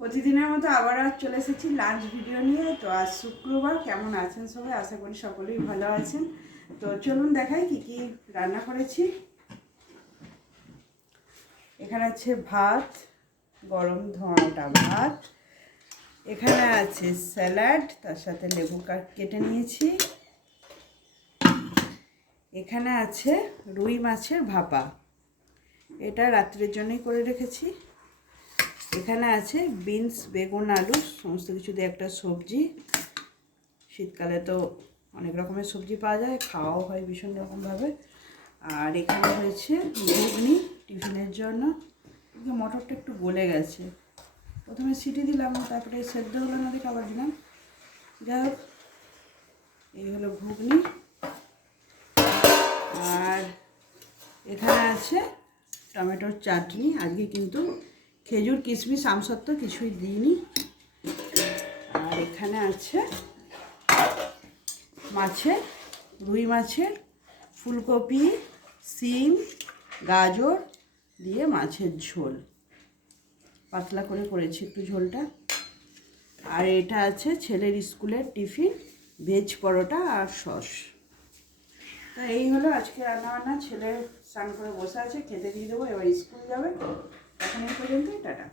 প্রতিদিনের মতো আবার চলে এসেছি লাঞ্চ ভিডিও নিয়ে। তো আজ শুক্রবার, কেমন আছেন সবাই? আশা করি সকলেই ভালো আছেন। তো চলুন দেখাই কি কি রান্না করেছি। এখানে আছে ভাত, গরম ধোঁয়াটা ভাত। এখানে আছে স্যালাড, তার সাথে লেবু কেটে নিয়েছি। এখানে আছে রুই মাছের ভাপা, এটা রাত্রের জন্যই করে রেখেছি। এখানে আছে বিনস, বেগুন, আলু সমস্ত কিছু দিয়ে একটা সবজি। শীতকালে তো অনেক রকমের সবজি পাওয়া যায়, খাওয়াও হয় ভীষণ রকমভাবে। আর এখানে হয়েছে ঘুগনি টিফিনের জন্য। মটরটা একটু গলে গেছে, প্রথমে সিটি দিলাম, তারপরে সেদ্ধ হলো না দেখে আবার দিলাম। যাই হোক, এই হলো ঘুগনি। আর এখানে আছে টমেটোর চাটনি। আজকে কিন্তু খেজুর, কিশমিশ, আমসত্ত্ব কিছুই দিইনি। আর এখানে আছে মাছের, রুই মাছের ফুলকপি, শিম, গাজর দিয়ে মাছের ঝোল, পাতলা করে করেছি একটু ঝোলটা। আর এটা আছে ছেলের স্কুলের টিফিন, ভেজ পরোটা আর সস। তা এই হলো আজকে রান্নাবান্না। ছেলে স্নান করে বসে আছে, খেতে দিয়ে দেবো, এবার স্কুল যাবে। এখন এই পর্যন্তই, টাটা।